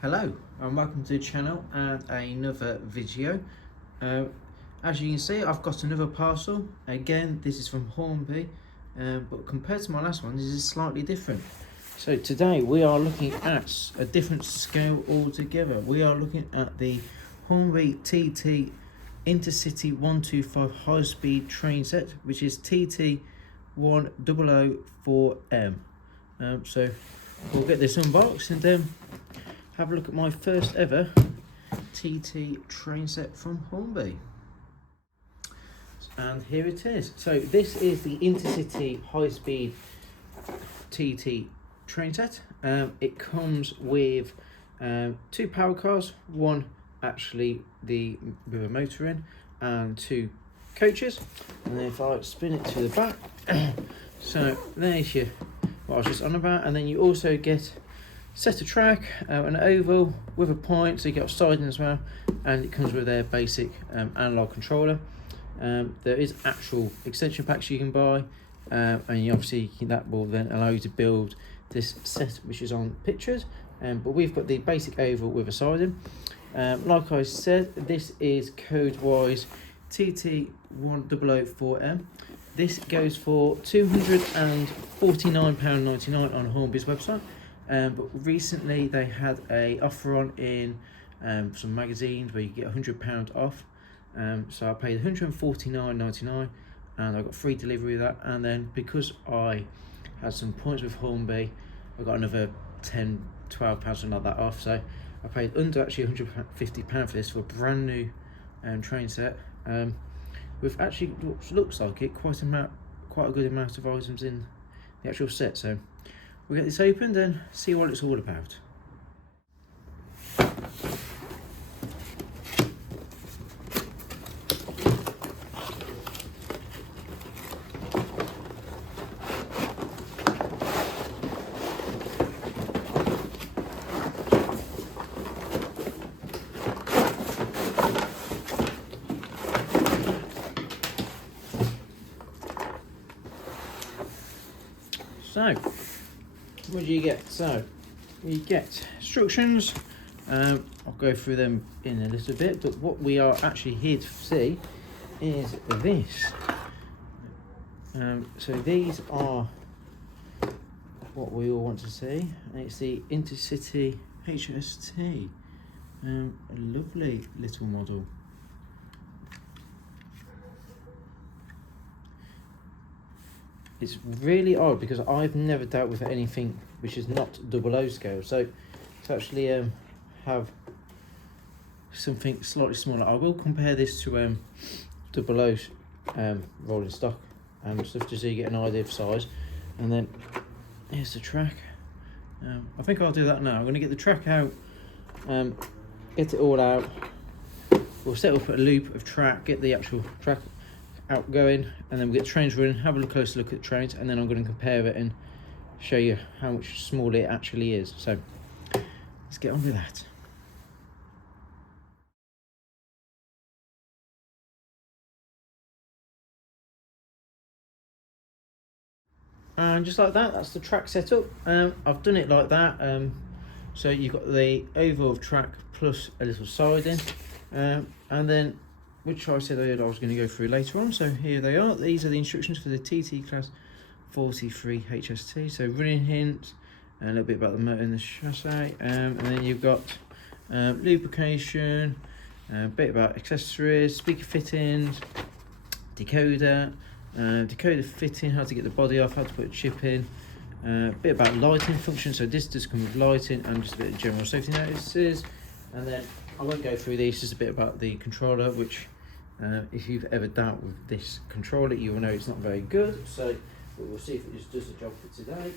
Hello and welcome to the channel and another video. As you can see, I've got another parcel. Again, this is from Hornby, but compared to my last one, this is slightly different. So today we are looking at a different scale altogether. We are looking at the Hornby TT Intercity 125 high-speed train set, which is TT1004M. So we'll get this unboxed and have a look at my first ever TT train set from Hornby. And here it is. So this is the Intercity high-speed TT train set. It comes with two power cars, one actually with a motor in, and two coaches. And then if I spin it to the back, so there's your what I was just on about, and then you also get set a track, an oval with a point, so you get siding as well, and it comes with their basic analog controller. There is actual extension packs you can buy, and you obviously that will then allow you to build this set, which is on pictures. But we've got the basic oval with a siding. Like I said, this is code wise TT1004M. This goes for £249.99 on Hornby's website. But recently they had a offer on in some magazines where you get £100 off. So I paid £149.99 and I got free delivery of that. And then because I had some points with Hornby, I got another £10–12 like that off. So I paid under actually £150 for this for a brand new train set. With actually looks like it quite a good amount of items in the actual set. So we'll get this opened and see what it's all about. So, what do you get? So, you get instructions. I'll go through them in a little bit, but what we are actually here to see is this. So these are what we all want to see. It's the Intercity HST. A lovely little model. It's really odd because I've never dealt with anything which is not 00 scale. So to actually have something slightly smaller, I will compare this to 00 rolling stock stuff just so you get an idea of size. And then here's the track. I think I'll do that now. I'm going to get the track out, get it all out. We'll set up a loop of track, get the actual track outgoing, and then we get trains running, have a closer look at the trains, and then I'm going to compare it and show you how much smaller it actually is. So let's get on with that. And just like that, that's the track setup. I've done it like that. So you've got the oval of track plus a little siding, and then which I said I was going to go through later on. So here they are. These are the instructions for the TT class 43 HST. So running hints, a little bit about the motor and the chassis, and then you've got lubrication, a bit about accessories, speaker fittings, decoder, decoder fitting, how to get the body off, how to put a chip in, a bit about lighting function. So this does come with lighting and just a bit of general safety notices. And then I won't go through these, just a bit about the controller, which if you've ever dealt with this controller, you will know it's not very good. So we'll see if it just does the job for today.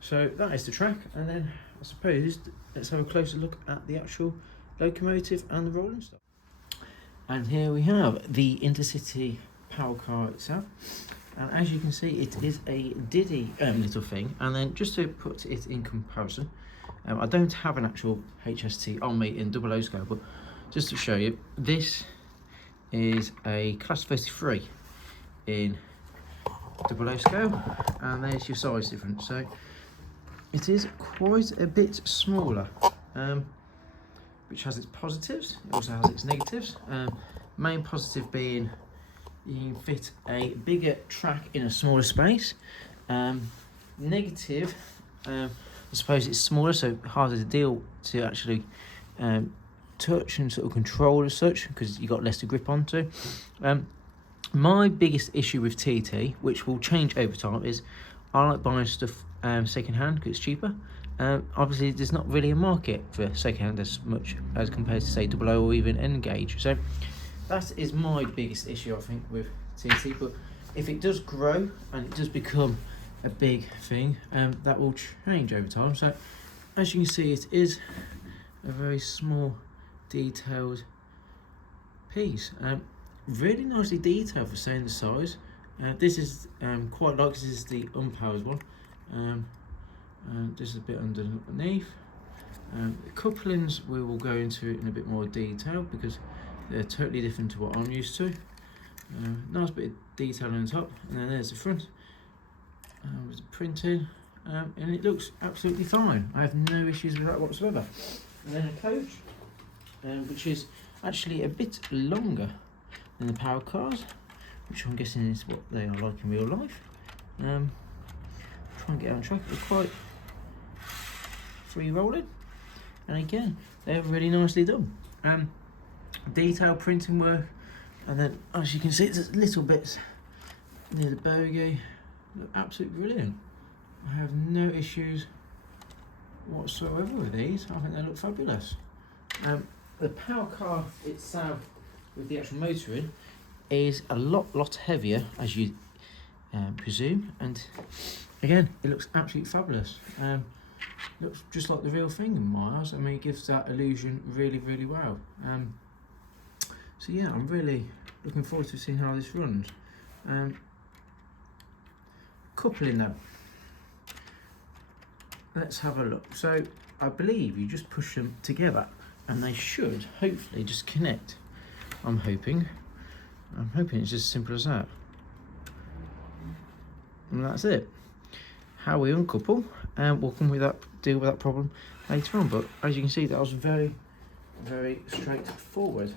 So that is the track, and then I suppose let's have a closer look at the actual locomotive and the rolling stock. And here we have the Intercity power car itself. And as you can see, it is a diddy little thing. And then just to put it in comparison, I don't have an actual HST on me in 00 scale, but just to show you, this is a class 33 in 00 scale, and there's your size difference. So it is quite a bit smaller which has its positives. It also has its negatives. Main positive being you can fit a bigger track in a smaller space. Negative, I suppose it's smaller, so harder to deal to actually touch and sort of control as such, because you got less to grip onto. My biggest issue with TT, which will change over time, is I like buying stuff second hand because it's cheaper. Obviously there's not really a market for second hand as much as compared to say 00 or even N gauge, so that is my biggest issue I think with TT. But if it does grow and it does become a big thing, that will change over time. So as you can see, it is a very small detailed piece, really nicely detailed for saying the size. This is quite like, this is the unpowered one. Just a bit underneath. The couplings we will go into in a bit more detail because they're totally different to what I'm used to. Nice bit of detail on the top, and then there's the front with the printing, and it looks absolutely fine. I have no issues with that whatsoever. And then a coach, which is actually a bit longer than the power cars, which I'm guessing is what they are like in real life. Try and get on track. They're quite free rolling, and again they're really nicely done. Detail printing work, and then as you can see there's little bits near the bogey. Look absolutely brilliant. I have no issues whatsoever with these. I think they look fabulous. The power car itself with the actual motor in is a lot heavier, as you presume, and again it looks absolutely fabulous. Looks just like the real thing in my eyes. I mean, it gives that illusion really well. So yeah, I'm really looking forward to seeing how this runs. Coupling though, let's have a look. So I believe you just push them together and they should hopefully just connect. I'm hoping it's as simple as that, and that's it. How we uncouple, and we'll come with that, deal with that problem later on. But as you can see, that was very straightforward.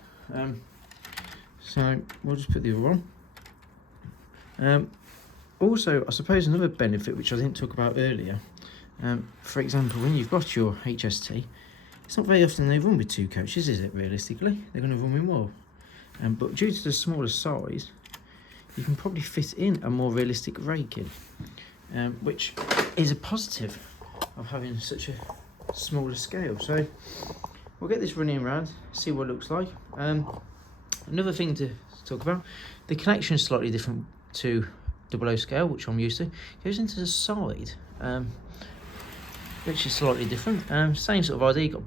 So we'll just put the other on. Also, I suppose another benefit which I didn't talk about earlier, for example, when you've got your HST, it's not very often they run with 2 coaches, is it? Realistically, they're going to run with more. But due to the smaller size, you can probably fit in a more realistic rake in, which is a positive of having such a smaller scale. So we'll get this running around, see what it looks like. Another thing to talk about, the connection is slightly different to 00 scale, which I'm used to. It goes into the side, which is slightly different. Same sort of idea, got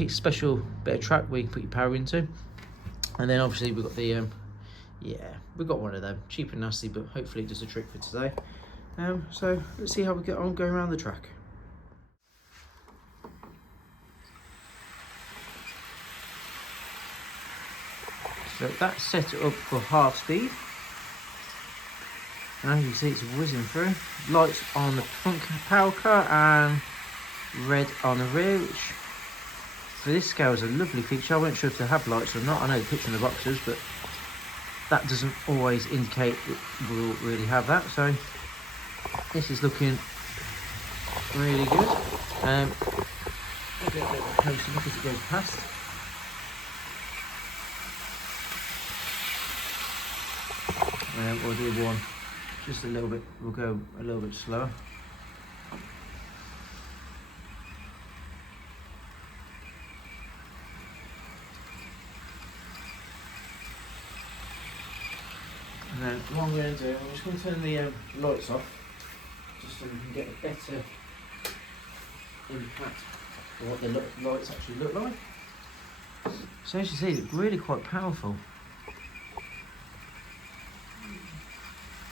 a special bit of track where you can put your power into. And then obviously we've got the, we've got one of them, cheap and nasty, but hopefully it does the trick for today. So let's see how we get on going around the track. So that's set it up for half speed. And as you can see, it's whizzing through. Lights on the front power car and red on the rear, which for this scale is a lovely feature. I wasn't sure if they have lights or not. I know the picture in the boxes, but that doesn't always indicate that we'll really have that. So this is looking really good. I'll get a bit of a closer look as it goes past. We'll do one just a little bit, we'll go a little bit slower. And then what I'm going to do, I'm just going to turn the lights off, just so we can get a better impact of what the lights actually look like. So as you see, it's really quite powerful.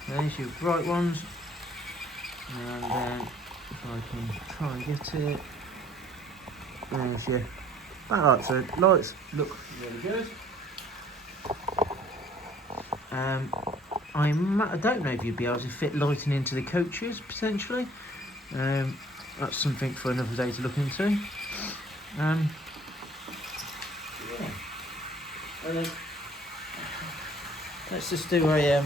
There's your bright ones, and then if I can try and get it, there's your backlight. So lights look really good. I don't know if you'd be able to fit lighting into the coaches potentially. That's something for another day to look into. Yeah. Let's just do a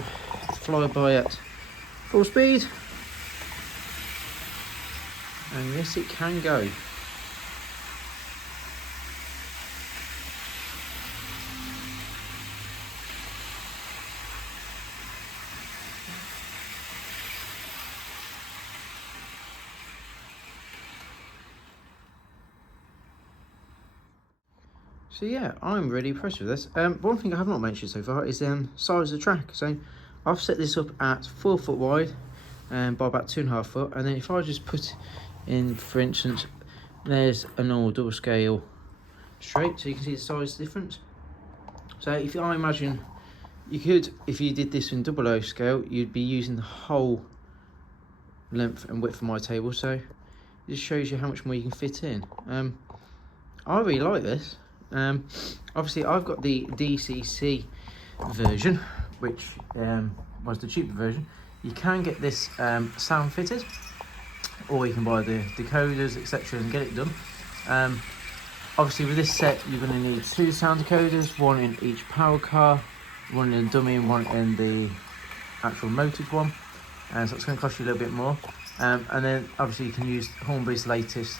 flyby at full speed. And yes, it can go. So yeah, I'm really impressed with this. One thing I have not mentioned so far is size of the track. So I've set this up at 4 foot wide and by about 2.5 foot. And then if I just put in, for instance, there's a normal double scale straight, so you can see the size difference. So if I imagine you could, if you did this in 00 scale, you'd be using the whole length and width of my table. So it just shows you how much more you can fit in. I really like this. Obviously I've got the DCC version, which was the cheaper version. You can get this sound fitted, or you can buy the decoders, etc., and get it done. Obviously with this set you're going to need 2 sound decoders, one in each power car, one in the dummy and one in the actual motored one, and so it's going to cost you a little bit more. And then obviously you can use Hornby's latest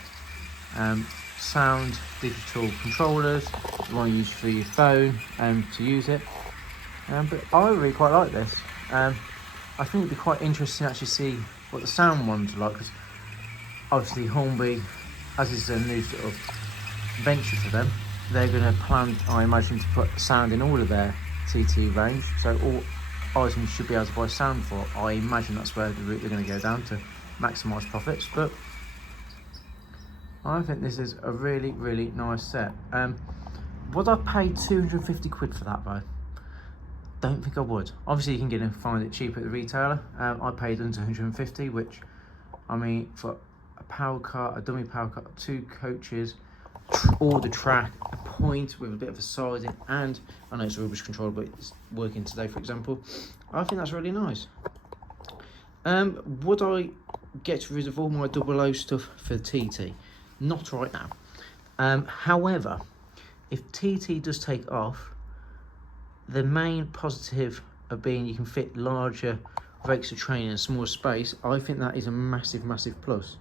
sound digital controllers you want to use for your phone to use it. But I really quite like this. I think it'd be quite interesting to actually see what the sound ones are like, because obviously Hornby, as is a new sort of venture for them, they're going to plan, I imagine, to put sound in all of their TT range, so all items should be able to buy sound for. I imagine that's where the route they're going to go down to maximise profits. But I think this is a really, really nice set. Would I pay 250 quid for that though? Don't think I would. Obviously you can get and find it cheaper at the retailer. I paid under 150, which, I mean, for a power car, a dummy power car, 2 coaches, all the track, a point with a bit of a siding, and I know it's a rubbish control, but it's working today, for example. I think that's really nice. Would I get rid of all my 00 stuff for TT? Not right now. However, if TT does take off, the main positive of being you can fit larger rates of training in a smaller space, I think that is a massive, massive plus.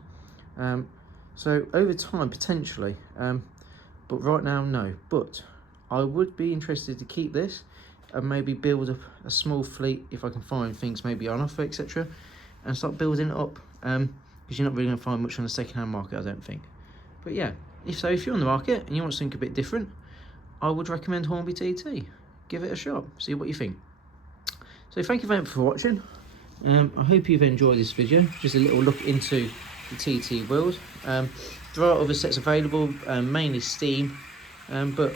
So over time, potentially, but right now, no. But I would be interested to keep this and maybe build up a small fleet if I can find things maybe on offer, etc., and start building it up, because you're not really going to find much on the second-hand market, I don't think. But yeah, if you're on the market and you want something a bit different, I would recommend Hornby TT. Give it a shot, see what you think. So thank you very much for watching. I hope you've enjoyed this video, just a little look into the TT world. There are other sets available, mainly Steam, but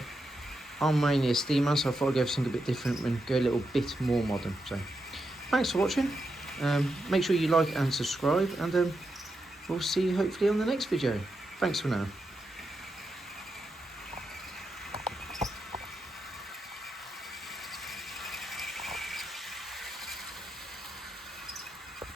I'm mainly a Steam man, so I thought I'd go for something a bit different and go a little bit more modern. So thanks for watching. Make sure you like and subscribe, and we'll see you hopefully on the next video. Thanks for now.